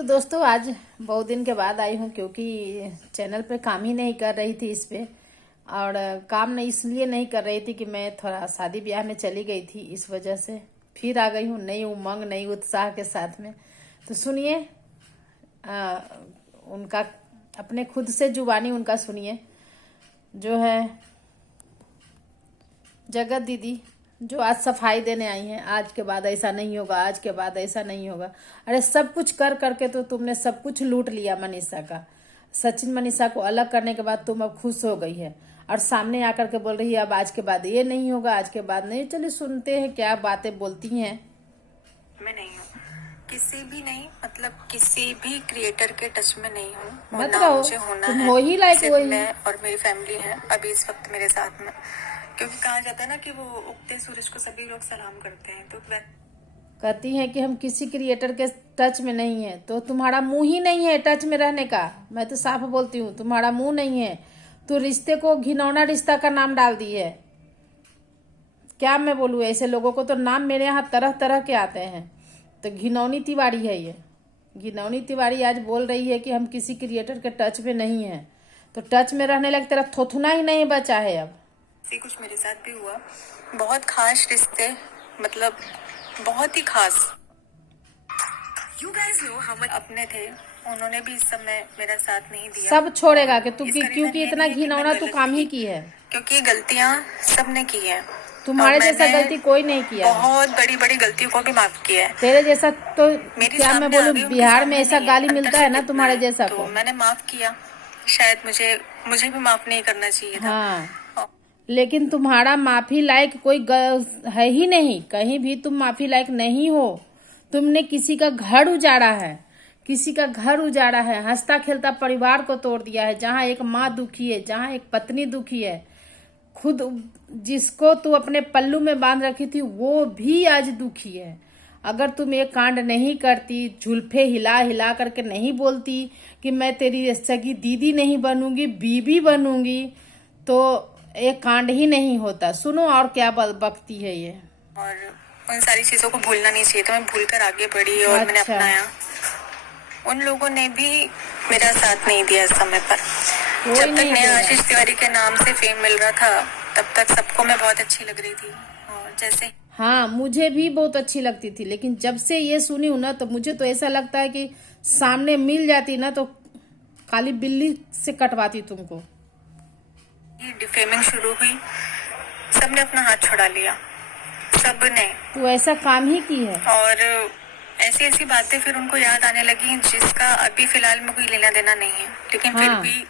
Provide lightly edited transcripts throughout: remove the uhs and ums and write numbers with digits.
तो दोस्तों आज बहुत दिन के बाद आई हूँ क्योंकि चैनल पे काम ही नहीं कर रही थी इस पे। और काम नहीं इसलिए नहीं कर रही थी कि मैं थोड़ा शादी ब्याह में चली गई थी, इस वजह से फिर आ गई हूँ नई उमंग नई उत्साह के साथ में। तो सुनिए उनका अपने खुद से जुबानी उनका सुनिए, जो है जगत दीदी जो आज सफाई देने आई हैं। आज के बाद ऐसा नहीं होगा, आज के बाद ऐसा नहीं होगा। अरे सब कुछ कर करके तो तुमने सब कुछ लूट लिया मनीषा का। सचिन मनीषा को अलग करने के बाद तुम अब खुश हो गई है और सामने आकर के बोल रही है अब आज के बाद ये नहीं होगा, आज के बाद नहीं। चलिए सुनते हैं क्या बातें बोलती हैं। मैं नहीं हूँ, किसी भी नहीं, मतलब किसी भी क्रिएटर के टच में नहीं हूँ। मत रहो, मुझे होना तुम है, हो ही लायक सिर्फ वही। मैं और मेरी फैमिली है अभी इस वक्त मेरे साथ में। क्योंकि कहा जाता है ना कि वो उगते सूरज को सभी लोग सलाम करते हैं, तो कहती हैं कि हम किसी क्रिएटर के टच में नहीं है। तो तुम्हारा मुंह ही नहीं है टच में रहने का। मैं तो साफ बोलती हूँ, तुम्हारा मुंह नहीं है। तो रिश्ते को घिनौना रिश्ता का नाम डाल दी है। क्या मैं बोलूँ, ऐसे लोगों को तो नाम मेरे यहाँ तरह तरह के आते हैं। तो घिनौनी तिवारी है ये। घिनौनी तिवारी आज बोल रही है कि हम किसी क्रिएटर के टच में नहीं है। तो टच में रहने लगे तेरा थोथुना ही नहीं बचा है अब। कुछ मेरे साथ भी हुआ, बहुत खास रिश्ते, मतलब बहुत ही खास। You guys know how much अपने थे, उन्होंने भी इस समय मेरा साथ नहीं दिया। सब छोड़ेगा कि तू क्योंकि इतना घिनौना तू काम ही की है। क्योंकि गलतियां सबने की है, तुम्हारे जैसा गलती कोई नहीं किया। बहुत बड़ी बड़ी गलतियों को भी माफ किया है। तेरे जैसा तो क्या मैं बोलूं, बिहार में ऐसा गाली मिलता है ना तुम्हारे जैसा तो को। मैंने माफ किया, शायद मुझे भी माफ नहीं करना चाहिए था। हाँ, लेकिन तुम्हारा माफी लायक कोई है ही नहीं। कहीं भी तुम माफी लायक नहीं हो। तुमने किसी का घर उजाड़ा है, किसी का घर उजाड़ा है, हंसता खेलता परिवार को तोड़ दिया है। जहाँ एक माँ दुखी है, जहाँ एक पत्नी दुखी है, खुद जिसको तू अपने पल्लू में बांध रखी थी वो भी आज दुखी है। अगर तुम ये कांड नहीं करती, जुल्फे हिला हिला करके नहीं बोलती कि मैं तेरी सगी दीदी नहीं बनूंगी, बीबी बनूंगी, तो एक कांड ही नहीं होता। सुनो और क्या बकती है ये। और उन सारी चीजों को भूलना नहीं चाहिए, तो मैं भूल कर आगे बढ़ी और मैंने अपनाया। उन लोगों ने भी मेरा साथ नहीं दिया इस समय पर। जब तक नया आशीष तिवारी के नाम से फेम मिल रहा था तब तक सबको मैं बहुत अच्छी लग रही थी। और जैसे हाँ, मुझे भी बहुत अच्छी लगती थी, लेकिन जब से ये सुनी हूं ना तो मुझे तो ऐसा लगता है कि सामने मिल जाती ना तो काली बिल्ली से कटवाती तुमको। डिफेमिंग शुरू हुई, सबने अपना हाथ छुड़ा लिया, सबने। तू ऐसा काम ही की है। और ऐसी ऐसी बातें फिर उनको याद आने लगी जिसका अभी फिलहाल में कोई लेना देना नहीं है, लेकिन फिर भी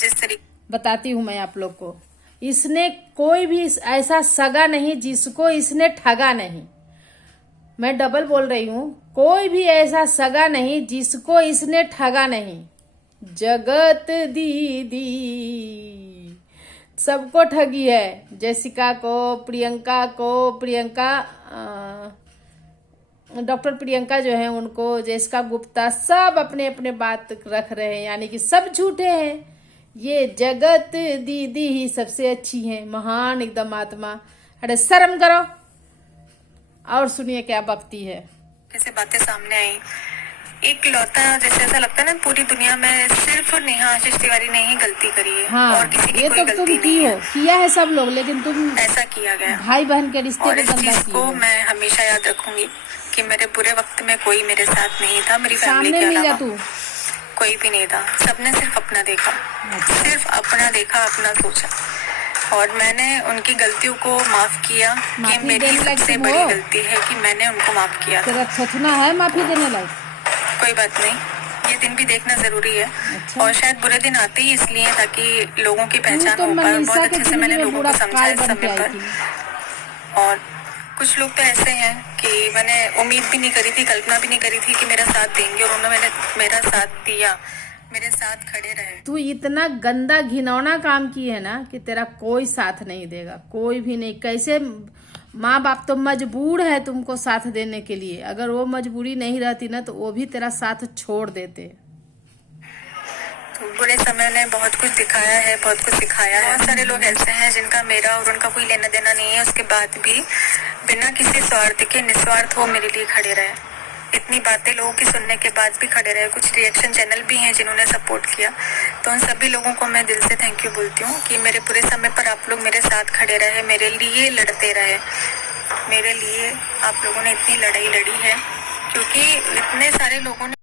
जिस तरीके बताती हूँ मैं आप लोग को। इसने कोई भी ऐसा सगा नहीं जिसको इसने ठगा नहीं। मैं डबल बोल रही हूँ, कोई भी ऐसा सगा नहीं जिसको इसने ठगा नहीं। जगत दीदी सबको ठगी है। जैसिका को, प्रियंका को, डॉक्टर प्रियंका जो है उनको, जैसिका गुप्ता, सब अपने अपने बात रख रहे हैं, यानी कि सब झूठे हैं। ये जगत दीदी ही सबसे अच्छी है, महान एकदम आत्मा। अरे शर्म करो। और सुनिए क्या बकती है। ऐसे बातें सामने आई, एक लौता जैसे ऐसा लगता है ना पूरी दुनिया में सिर्फ नेहा आशीष तिवारी ने ही गलती करी है। हाँ, और किसी की ये कोई तो गलती तुम की नहीं हो, किया है सब लोग, लेकिन तुम ऐसा किया गया। भाई बहन के रिश्ते और को इस गंदा चीज किए को हो। मैं हमेशा याद रखूंगी कि मेरे बुरे वक्त में कोई मेरे साथ नहीं था, मेरी फैमिली सामने के मिल जा अलावा तू। कोई भी नहीं था। सबने सिर्फ अपना देखा, सिर्फ अपना देखा, अपना सोचा। और मैंने उनकी गलतियों को माफ किया। ये मेरी सबसे बड़ी गलती है कि मैंने उनको माफ किया। तेरा थोथुना है माफी देने लायक। कोई बात नहीं, ये दिन भी देखना जरूरी है। अच्छा। और शायद बुरे दिन आते ही इसलिए ताकि लोगों की पहचान तो हो पाए। मनीषा बहुत के अच्छे से मैंने दिल में लोगों पूरा को समझा काल इस बन के समय आई पर। थी। और कुछ लोग तो ऐसे हैं कि मैंने उम्मीद भी नहीं करी थी, कल्पना भी नहीं करी थी कि मेरा साथ देंगे, और उन्होंने मेरा साथ दिया, मेरे साथ खड़े रहे। तू इतना गंदा घिनौना काम की है ना कि तेरा कोई साथ नहीं देगा, कोई भी नहीं। कैसे माँ बाप तो मजबूर है तुमको साथ देने के लिए। अगर वो मजबूरी नहीं रहती ना तो वो भी तेरा साथ छोड़ देते। तो बुरे समय ने बहुत कुछ दिखाया है, बहुत कुछ सिखाया है। बहुत सारे लोग ऐसे हैं जिनका मेरा और उनका कोई लेना देना नहीं है, उसके बाद भी बिना किसी स्वार्थ के निस्वार्थ वो मेरे लिए खड़े रहे। इतनी बातें लोगों की सुनने के बाद भी खड़े रहे। कुछ रिएक्शन चैनल भी हैं जिन्होंने सपोर्ट किया, तो उन सभी लोगों को मैं दिल से थैंक यू बोलती हूँ कि मेरे पूरे समय पर आप लोग मेरे साथ खड़े रहे, मेरे लिए लड़ते रहे। मेरे लिए आप लोगों ने इतनी लड़ाई लड़ी है, क्योंकि इतने सारे लोगों ने